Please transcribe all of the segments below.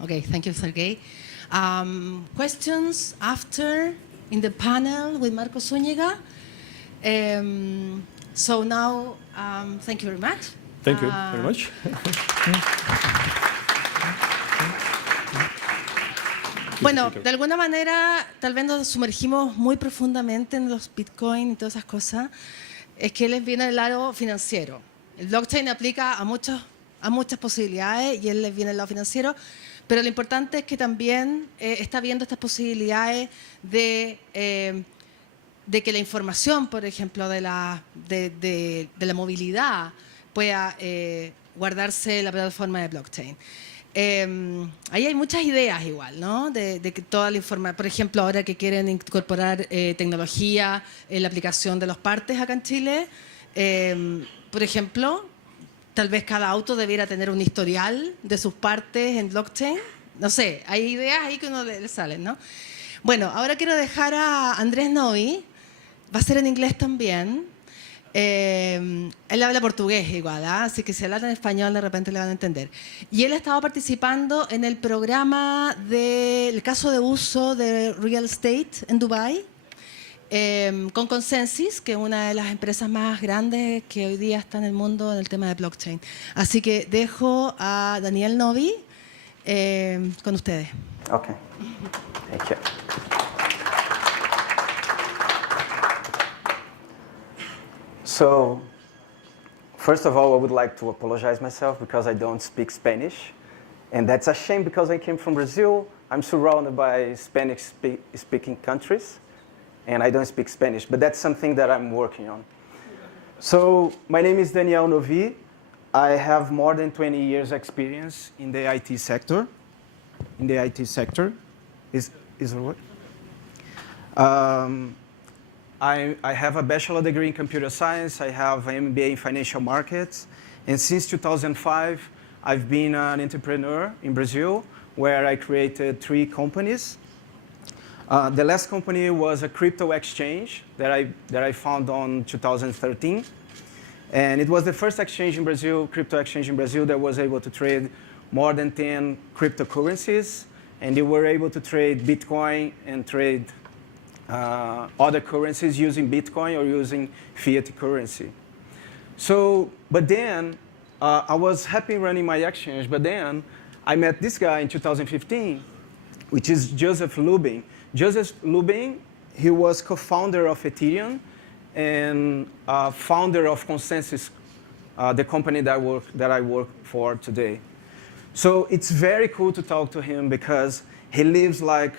Okay, thank you, Sergey. Questions after in the panel with Marco Zúñiga. So now, thank you very much. Thank you very much. Bueno, de alguna manera, tal vez nos sumergimos muy profundamente en los Bitcoin y todas esas cosas. Es que les viene el lado financiero. El blockchain aplica a muchas posibilidades y él les viene el lado financiero. Pero lo importante es que también está viendo estas posibilidades de que la información, por ejemplo, de la movilidad pueda guardarse en la plataforma de blockchain. Ahí hay muchas ideas igual, ¿no? De que toda la información, por ejemplo, ahora que quieren incorporar tecnología en la aplicación de los partes acá en Chile, por ejemplo, tal vez cada auto debiera tener un historial de sus partes en blockchain. No sé, hay ideas ahí que uno le salen, ¿no? Bueno, ahora quiero dejar a Andrés Novy. Va a ser en inglés también. Él habla portugués igual, ¿eh? Así que si habla en español de repente le van a entender. Y él estaba participando en el programa del caso de uso de real estate en Dubái, con Consensys, que es una de las empresas más grandes que hoy día está en el mundo en el tema de blockchain. Así que dejo a Daniel Novy con ustedes. Okay. Thank you. So, first of all, I would like to apologize myself because I don't speak Spanish. And that's a shame because I came from Brazil. I'm surrounded by Spanish-speaking countries. And I don't speak Spanish, but that's something that I'm working on. So, my name is Daniel Novy. I have more than 20 years experience in the IT sector. Is it what? I have a bachelor degree in computer science. I have an MBA in financial markets. And since 2005, I've been an entrepreneur in Brazil, where I created 3 companies. The last company was a crypto exchange that I found on 2013. And it was the first exchange in Brazil, crypto exchange in Brazil, that was able to trade more than 10 cryptocurrencies. And they were able to trade Bitcoin and trade other currencies using Bitcoin or using fiat currency. So, but then I was happy running my exchange, but then I met this guy in 2015, which is Joseph Lubin. Joseph Lubin, he was co-founder of Ethereum and founder of Consensys, the company that I work for today. So it's very cool to talk to him because he lives like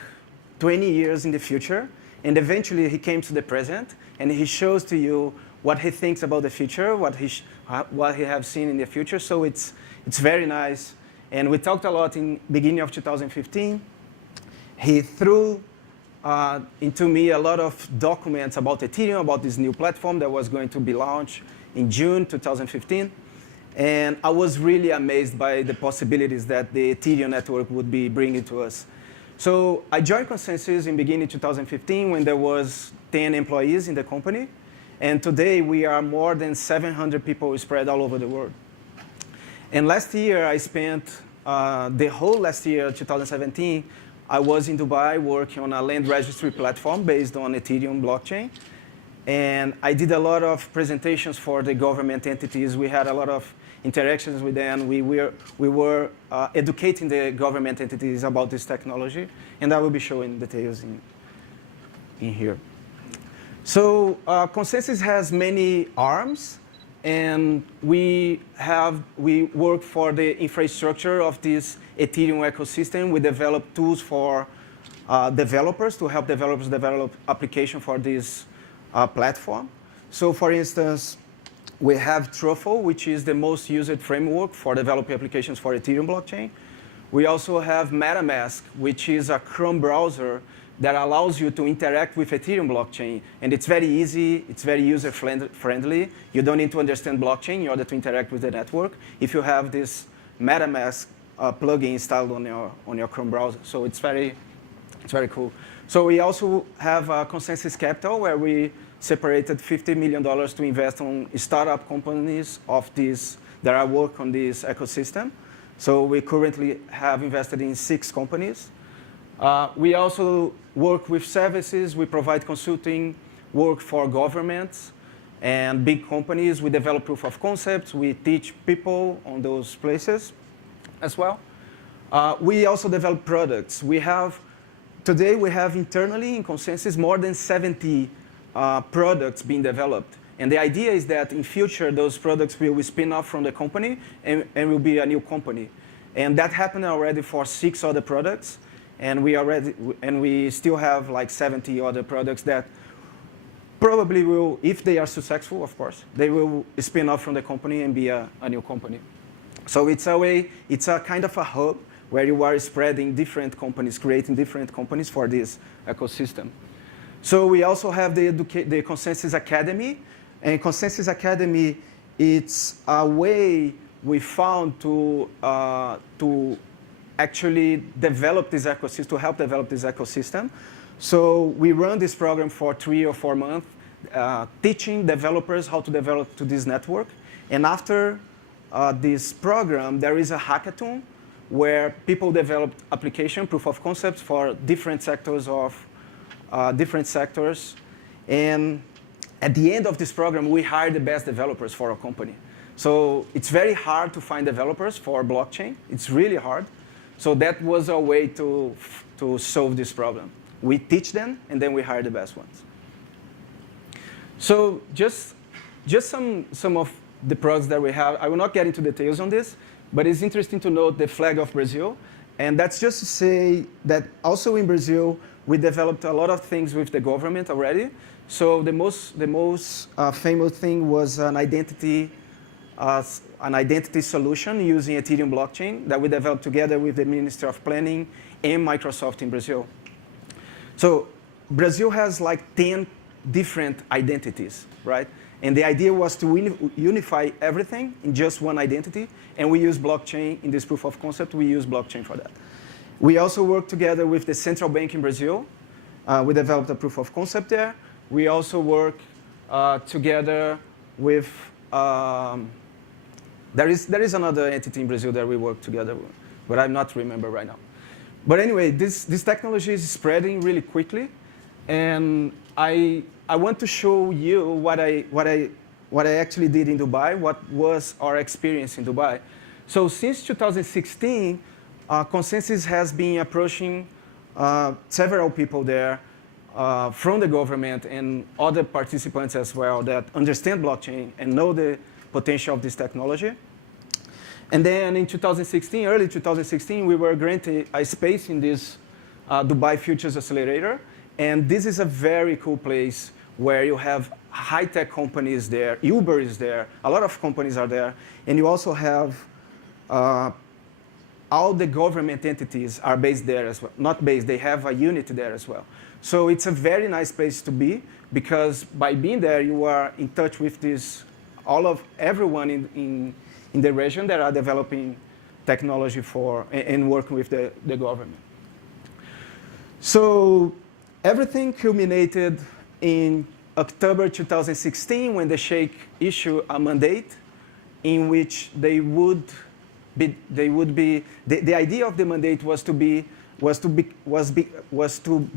20 years in the future, and eventually he came to the present, and he shows to you what he thinks about the future, what he has seen in the future. So it's very nice. And we talked a lot in beginning of 2015. He threw into me a lot of documents about Ethereum, about this new platform that was going to be launched in June 2015. And I was really amazed by the possibilities that the Ethereum network would be bringing to us. So I joined Consensys in beginning 2015 when there was 10 employees in the company. And today we are more than 700 people spread all over the world. And last year I spent the whole last year, 2017, I was in Dubai working on a land registry platform based on Ethereum blockchain. And I did a lot of presentations for the government entities. We had a lot of interactions with them. We were educating the government entities about this technology. And I will be showing details in here. So Consensys has many arms. And we work for the infrastructure of this Ethereum ecosystem. We develop tools for developers to help developers develop application for this platform. So for instance, we have Truffle, which is the most used framework for developing applications for Ethereum blockchain. We also have MetaMask, which is a Chrome browser that allows you to interact with Ethereum blockchain. And it's very easy, it's very user-friendly. You don't need to understand blockchain in order to interact with the network if you have this MetaMask plugin installed on your Chrome browser. So it's very cool. So we also have Consensys Capital, where we separated $50 million to invest on startup companies of this that are work on this ecosystem. So we currently have invested in 6 companies. We also work with services. We provide consulting work for governments and big companies. We develop proof of concepts. We teach people on those places as well. We also develop products. Today we have internally in Consensys more than 70 products being developed. And the idea is that in future, those products will spin off from the company and will be a new company. And that happened already for 6 other products. And we still have like 70 other products that probably will, if they are successful, of course, they will spin off from the company and be a new company. So it's a kind of a hub where you are spreading different companies, creating different companies for this ecosystem. So we also have the Consensys Academy. And Consensys Academy, it's a way we found to actually develop this ecosystem, to help develop this ecosystem. So we run this program for 3 or 4 months, teaching developers how to develop to this network. And after this program, there is a hackathon where people develop application, proof of concepts for different sectors And at the end of this program, we hire the best developers for our company. So it's very hard to find developers for blockchain. It's really hard. So that was a way to solve this problem. We teach them, and then we hire the best ones. So just some of the products that we have. I will not get into details on this, but it's interesting to note the flag of Brazil. And that's just to say that also in Brazil, we developed a lot of things with the government already. So the most famous thing was an identity solution using Ethereum blockchain that we developed together with the Ministry of Planning and Microsoft in Brazil. So Brazil has like 10 different identities, right? And the idea was to unify everything in just one identity. And we use blockchain in this proof of concept. We use blockchain for that. We also work together with the central bank in Brazil. We developed a proof of concept there. We also work together with, there is another entity in Brazil that we work together with, but I'm not remember right now. But anyway, this technology is spreading really quickly. And I want to show you what I actually did in Dubai, what was our experience in Dubai. So since 2016, Consensys has been approaching several people there from the government and other participants as well that understand blockchain and know the potential of this technology. And then in 2016, early 2016, we were granted a space in this Dubai Futures Accelerator. And this is a very cool place where you have high-tech companies there. Uber is there. A lot of companies are there. And you also have all the government entities are based there as well. Not based, they have a unit there as well. So it's a very nice place to be because by being there, you are in touch with everyone in the region that are developing technology for and working with the government. So everything culminated in October 2016 when the Sheikh issued a mandate in which the idea of the mandate was to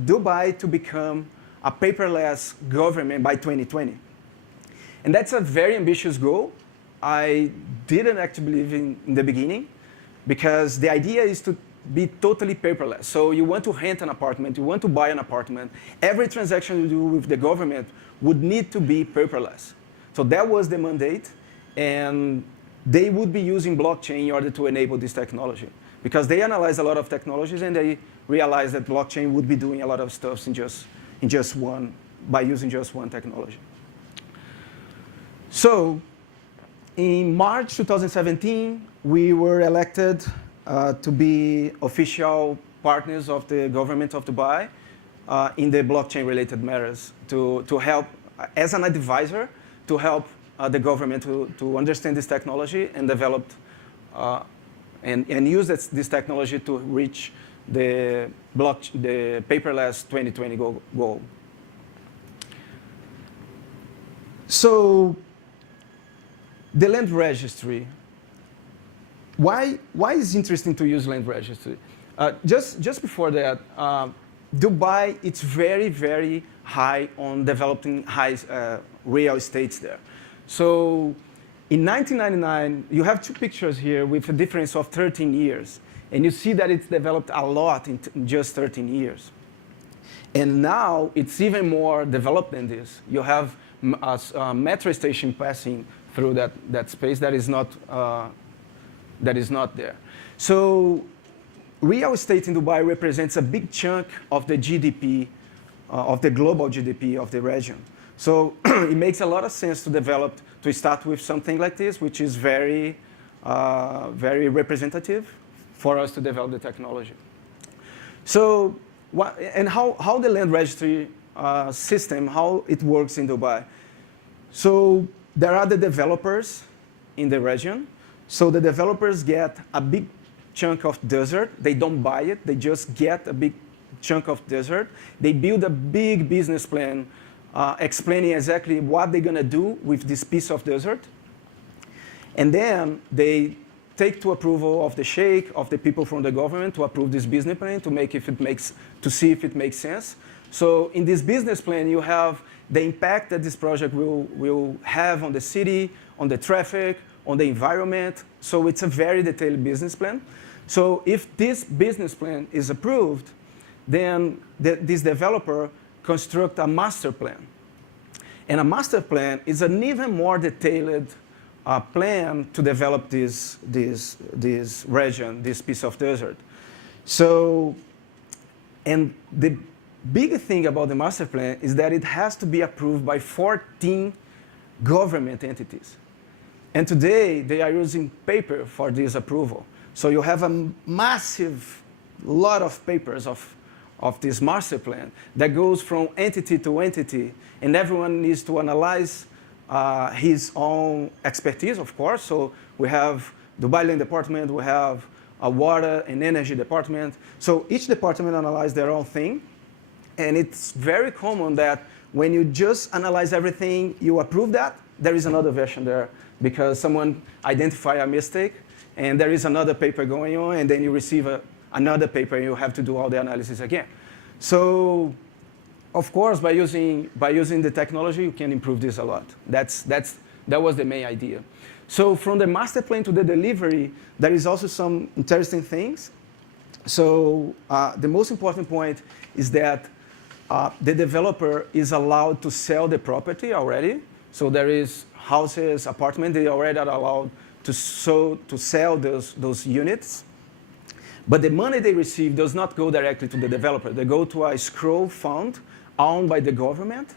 Dubai to become a paperless government by 2020. And that's a very ambitious goal. I didn't actually believe in the beginning because the idea is to be totally paperless. So you want to rent an apartment, you want to buy an apartment. Every transaction you do with the government would need to be paperless. So that was the mandate. And they would be using blockchain in order to enable this technology. Because they analyze a lot of technologies and they realize that blockchain would be doing a lot of stuff by using just one technology. So in March 2017, we were elected to be official partners of the government of Dubai in the blockchain-related matters to help, as an advisor, to help the government to understand this technology and develop and use this technology to reach the paperless 2020 goal. So the land registry. why is it interesting to use land registry? Just before that, Dubai, it's very, very high on developing real estates there. So in 1999, you have two pictures here with a difference of 13 years. And you see that it's developed a lot in just 13 years. And now it's even more developed than this. You have a metro station passing through that space that is not there. So real estate in Dubai represents a big chunk of the GDP, of the global GDP of the region. So it makes a lot of sense to start with something like this, which is very, very representative for us to develop the technology. So, how the land registry system, how it works in Dubai. So there are the developers in the region. So the developers get a big chunk of desert. They don't buy it. They just get a big chunk of desert. They build a big business plan explaining exactly what they're going to do with this piece of desert. And then they take to approval of the sheikh, of the people from the government to approve this business plan to see if it makes sense. So in this business plan, you have the impact that this project will have on the city, on the traffic, on the environment. So it's a very detailed business plan. So if this business plan is approved, then this developer construct a master plan. And a master plan is an even more detailed plan to develop this region, this piece of desert. So, and the big thing about the master plan is that it has to be approved by 14 government entities. And today, they are using paper for this approval. So you have a massive lot of papers of this master plan that goes from entity to entity, and everyone needs to analyze his own expertise, of course. So we have Dubai Land Department, we have a Water and Energy Department. So each department analyzes their own thing. And it's very common that when you just analyze everything, you approve that, there is another version there because someone identified a mistake, and there is another paper going on, and then you receive another paper, and you have to do all the analysis again. So of course, by using the technology, you can improve this a lot. That was the main idea. So from the master plan to the delivery, there is also some interesting things. So the most important point is that the developer is allowed to sell the property already. So there is houses, apartments, they already are allowed to sell those units. But the money they receive does not go directly to the developer. They go to a escrow fund owned by the government.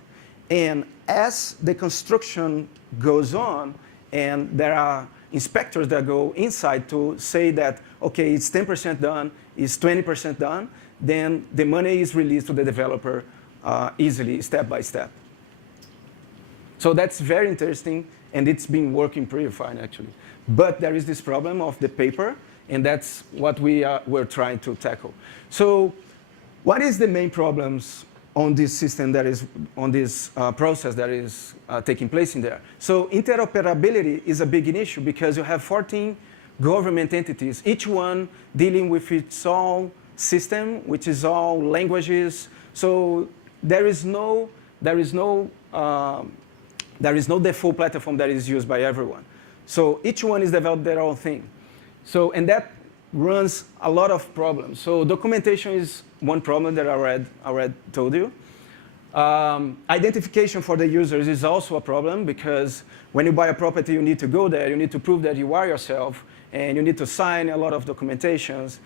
And as the construction goes on, and there are inspectors that go inside to say that, okay, it's 10% done, it's 20% done, then the money is released to the developer easily, step by step. So that's very interesting, and it's been working pretty fine, actually. But there is this problem of the paper, and that's what we're trying to tackle. So what is the main problems on this system that is, on this process that is taking place in there? So interoperability is a big issue because you have 14 government entities, each one dealing with its own system, which is all languages. So there is no default platform that is used by everyone. So each one is developing their own thing. So, and that runs a lot of problems. So documentation is one problem that I already told you. Identification for the users is also a problem because when you buy a property, you need to go there, you need to prove that you are yourself, and you need to sign a lot of documentations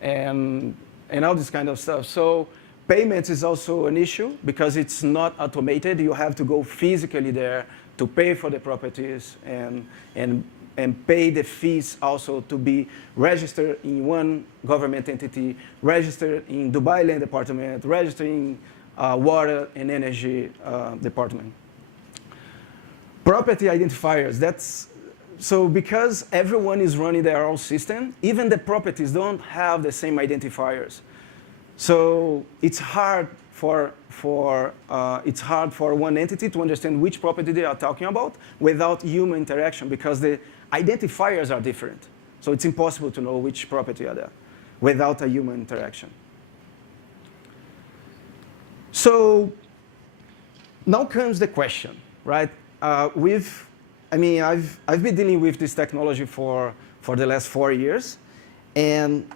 and all this kind of stuff. So payments is also an issue because it's not automated. You have to go physically there to pay for the properties and pay the fees also to be registered in one government entity, registered in Dubai Land Department, registered in Water and Energy Department. Property identifiers, so because everyone is running their own system, even the properties don't have the same identifiers. So it's hard for one entity to understand which property they are talking about without human interaction because the identifiers are different. So it's impossible to know which property are there without a human interaction. So now comes the question, right? I've been dealing with this technology for the last 4 years, and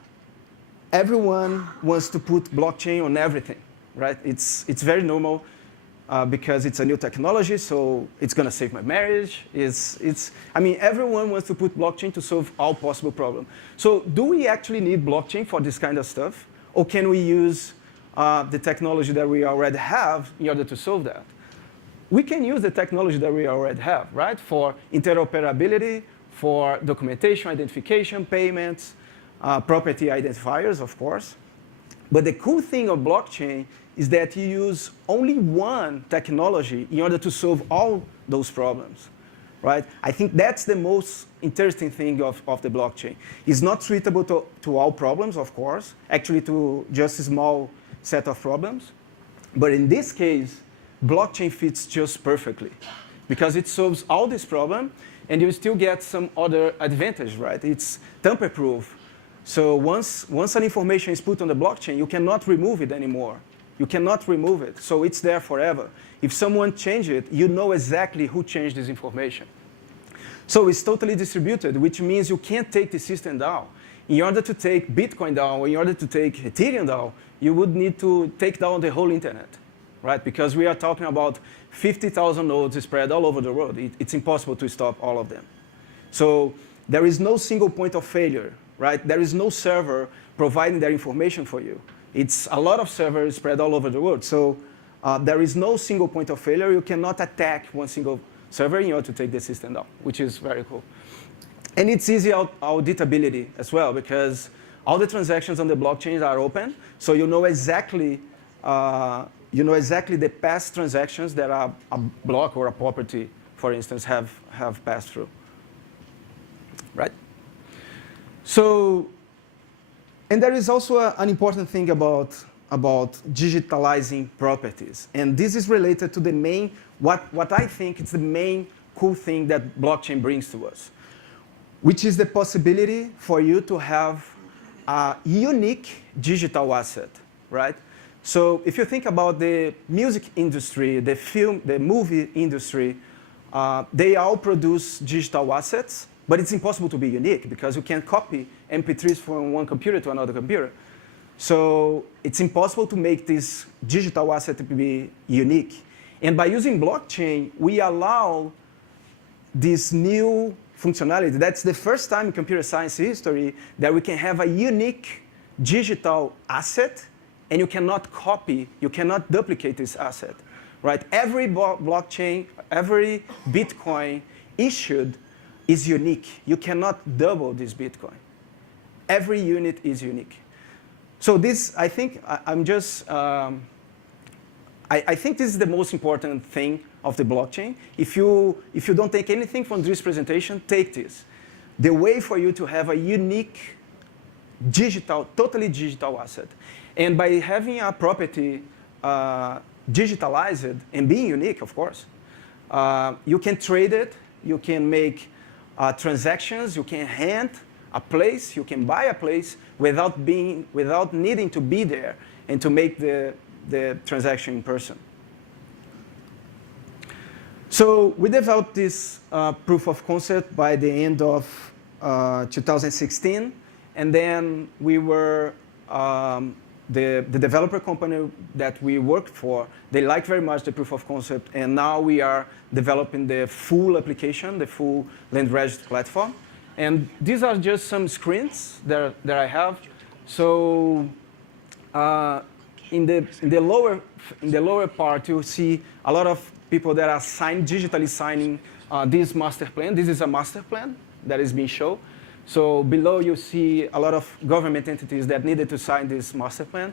everyone wants to put blockchain on everything, right? It's very normal because it's a new technology, so it's going to save my marriage. Everyone wants to put blockchain to solve all possible problems. So do we actually need blockchain for this kind of stuff? Or can we use the technology that we already have in order to solve that? We can use the technology that we already have, right? For interoperability, for documentation, identification, payments, property identifiers, of course. But the cool thing of blockchain is that you use only one technology in order to solve all those problems, right? I think that's the most interesting thing of the blockchain. It's not suitable to all problems, of course, actually to just a small set of problems. But in this case, blockchain fits just perfectly because it solves all this problem and you still get some other advantage, right? It's tamper-proof. So once an information is put on the blockchain, you cannot remove it anymore. You cannot remove it, so it's there forever. If someone changes it, you know exactly who changed this information. So it's totally distributed, which means you can't take the system down. In order to take Bitcoin down, or in order to take Ethereum down, you would need to take down the whole internet, right? Because we are talking about 50,000 nodes spread all over the world. It's impossible to stop all of them. So there is no single point of failure, right? There is no server providing that information for you. It's a lot of servers spread all over the world. So there is no single point of failure. You cannot attack one single server in order to take the system down, which is very cool. And it's easy auditability as well, because all the transactions on the blockchains are open. So you know exactly the past transactions that a block or a property, for instance, have passed through, right? So, and there is also an important thing about digitalizing properties. And this is related to the main, what I think is the main cool thing that blockchain brings to us, which is the possibility for you to have a unique digital asset, right? So if you think about the music industry, the film, the movie industry, they all produce digital assets, but it's impossible to be unique because you can't copy MP3s from one computer to another computer. So it's impossible to make this digital asset to be unique. And by using blockchain, we allow this new functionality. That's the first time in computer science history that we can have a unique digital asset, and you cannot copy, you cannot duplicate this asset, right? Every blockchain, every Bitcoin issued is unique. You cannot double this Bitcoin. Every unit is unique. So this, I think, I think this is the most important thing of the blockchain. If you don't take anything from this presentation, take this. The way for you to have a unique digital, totally digital asset. And by having a property digitalized and being unique, of course, you can trade it, you can make transactions, you can rent a place, you can buy a place without needing to be there and to make the transaction in person. So we developed this proof of concept by the end of 2016, and then we were the developer company that we worked for, they liked very much the proof of concept, and now we are developing the full application, the full land registry platform. And these are just some screens that I have. So in the lower part, you'll see a lot of people that are digitally signing this master plan. This is a master plan that is being shown. So below you see a lot of government entities that needed to sign this master plan.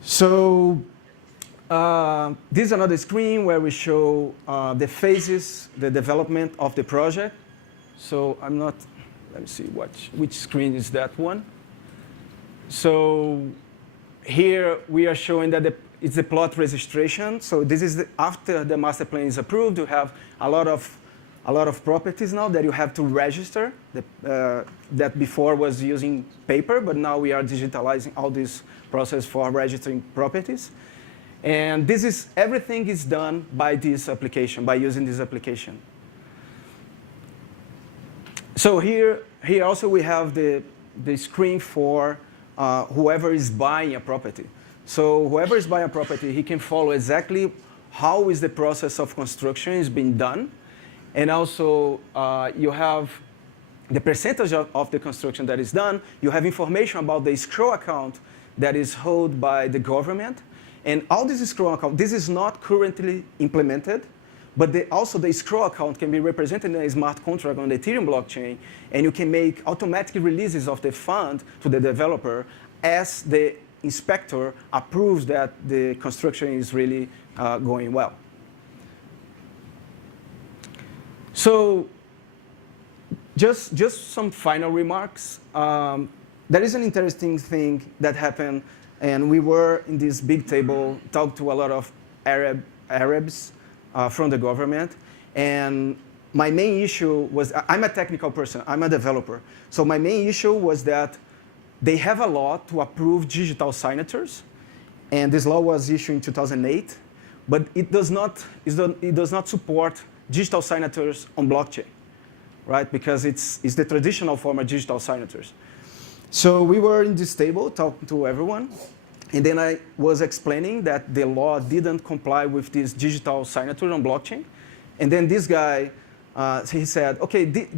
So this is another screen where we show the phases, the development of the project. So let me see which screen is that one. So here we are showing that it's the plot registration. So this is after the master plan is approved. You have a lot of a lot of properties now that you have to register, that before was using paper, but now we are digitalizing all this process for registering properties. And everything is done by this application, by using this application. So here also we have the screen for whoever is buying a property. So whoever is buying a property, he can follow exactly how is the process of construction is being done. And also you have the percentage of the construction that is done. You have information about the escrow account that is held by the government. And all this escrow account, this is not currently implemented, but also the escrow account can be represented in a smart contract on the Ethereum blockchain, and you can make automatic releases of the fund to the developer as the inspector approves that the construction is really going well. So just some final remarks. There is an interesting thing that happened, and we were in this big table, talked to a lot of Arabs from the government, and my main issue was, I'm a technical person, I'm a developer, so my main issue was that they have a law to approve digital signatures, and this law was issued in 2008, but it does not support digital signatures on blockchain, right? Because it's the traditional form of digital signatures. So we were in this table talking to everyone, and then I was explaining that the law didn't comply with this digital signature on blockchain. And then this guy, he said, okay,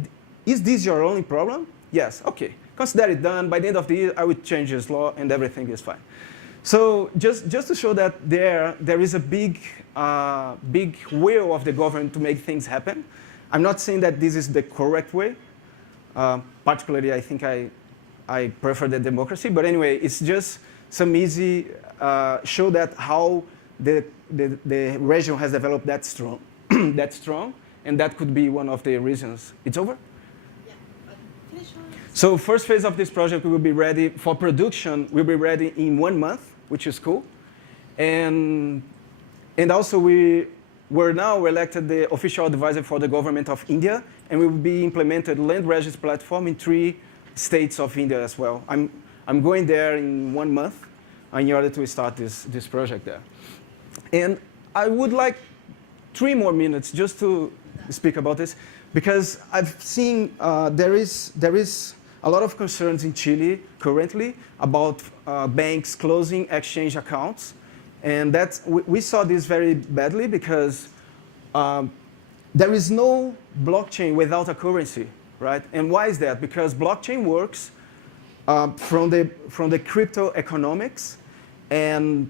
is this your only problem? Yes, okay, consider it done. By the end of the year, I will change this law and everything is fine. So just to show that there is a big will of the government to make things happen. I'm not saying that this is the correct way. Particularly, I think I prefer the democracy. But anyway, it's just some easy show that how the region has developed that strong, and that could be one of the reasons. It's over? Yeah, finish on. So first phase of this project, we will be ready for production. We'll be ready in 1 month, which is cool. And also we were now elected the official advisor for the government of India, and we will be implemented land registry platform in 3 states of India as well. I'm going there in 1 month in order to start this project there. And I would like 3 more minutes just to speak about this, because I've seen there is a lot of concerns in Chile currently about banks closing exchange accounts. And we saw this very badly because there is no blockchain without a currency, right? And why is that? Because blockchain works from the crypto economics, and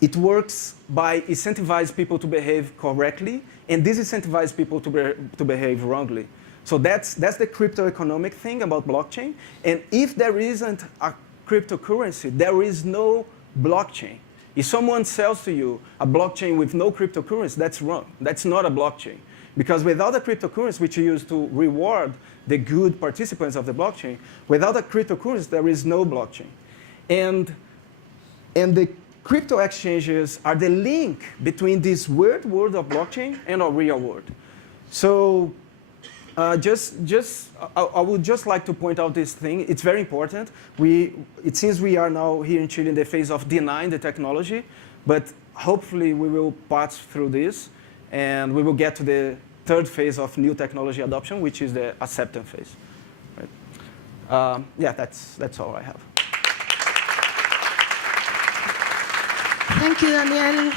it works by incentivize people to behave correctly and disincentivize people to behave wrongly. So that's the crypto economic thing about blockchain. And if there isn't a cryptocurrency, there is no blockchain. If someone sells to you a blockchain with no cryptocurrency, that's wrong. That's not a blockchain. Because without a cryptocurrency, which you use to reward the good participants of the blockchain, without a cryptocurrency, there is no blockchain. And the crypto exchanges are the link between this weird world of blockchain and our real world. So I would just like to point out this thing. It's very important. It seems we are now here in Chile in the phase of denying the technology, but hopefully we will pass through this, and we will get to the 3rd phase of new technology adoption, which is the acceptance phase. Right? Yeah, that's all I have. Thank you, Daniel.